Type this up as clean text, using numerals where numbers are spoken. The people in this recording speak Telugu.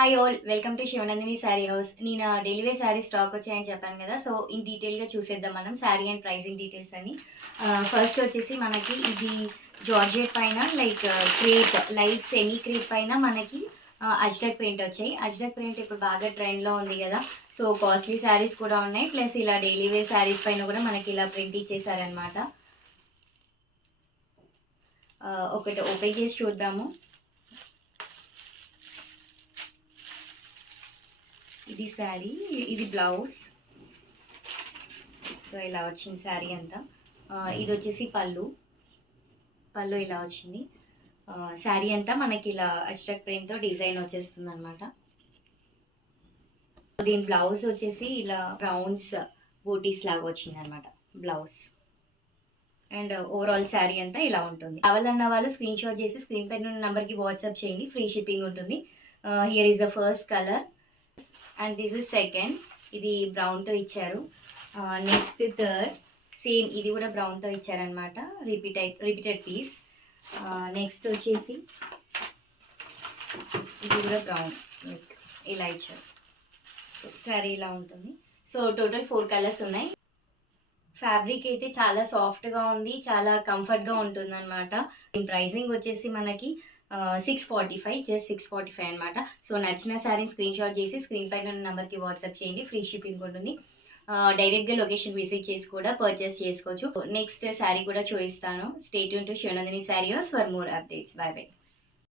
Hi all welcome to Shivanandini sari house. నేను డైలీ వేర్ శారీ స్టాక్ వచ్చాయని చెప్పాను కదా. సో ఇన్ డీటెయిల్గా చూసేద్దాం మనం శారీ అండ్ ప్రైజింగ్ డీటెయిల్స్ అని. ఫస్ట్ వచ్చేసి మనకి ఇది జార్జెట్ పైన like crepe light semi crepe పైన మనకి అజ్రక్ ప్రింట్ వచ్చాయి. అజ్రక్ ప్రింట్ ఇప్పుడు బాగా ట్రెండ్లో ఉంది కదా. సో కాస్ట్లీ శారీస్ కూడా ఉన్నాయి, ప్లస్ ఇలా డైలీ వేర్ శారీస్ పైన కూడా మనకి ఇలా ప్రింట్ ఇచ్చేసారనమాట. ఒకటి ఓపెన్ చేసి చూద్దాము. ఇది శారీ, ఇది బ్లౌజ్. సో ఇలా వచ్చింది శారీ అంతా. ఇది వచ్చేసి పళ్ళు ఇలా వచ్చింది. శారీ అంతా మనకి ఇలా అజ్రక్ ప్రింట్తో డిజైన్ వచ్చేస్తుంది అనమాట. దీని బ్లౌజ్ వచ్చేసి ఇలా రౌండ్స్ బూటీస్ లాగా వచ్చింది అనమాట బ్లౌజ్. అండ్ ఓవరాల్ శారీ అంతా ఇలా ఉంటుంది. కావాలన్న వాళ్ళు స్క్రీన్ షాట్ చేసి స్క్రీన్ పైన ఉన్న నెంబర్కి వాట్సాప్ చేయండి, ఫ్రీ షిప్పింగ్ ఉంటుంది. Here is the first colour and this is second. ఇది బ్రౌన్తో ఇచ్చారు. నెక్స్ట్ థర్డ్, సేమ్ ఇది కూడా బ్రౌన్తో ఇచ్చారనమాట, రిపీటెడ్ పీస్. నెక్స్ట్ వచ్చేసి ఇది కూడా బ్రౌన్, ఇలా ఇచ్చారు. సారీ ఇలా ఉంటుంది. సో టోటల్ 4 కలర్స్ ఉన్నాయి. ఫ్యాబ్రిక్ అయితే చాలా సాఫ్ట్గా ఉంది, చాలా కంఫర్ట్గా ఉంటుంది అనమాట. దీని ప్రైజింగ్ వచ్చేసి మనకి 645, జస్ట్ 645 అనమాట. సో నచ్చిన శారీని స్క్రీన్ షాట్ చేసి స్క్రీన్ పైన ఉన్న నెంబర్కి వాట్సాప్ చేయండి, ఫ్రీ షిప్పింగ్ ఉంటుంది. డైరెక్ట్గా లొకేషన్ విజిట్ చేసి కూడా పర్చేస్ చేసుకోవచ్చు. నెక్స్ట్ శారీ కూడా చూపిస్తాను. Stay tuned to Shivanandini sari house for more updates. Bye by.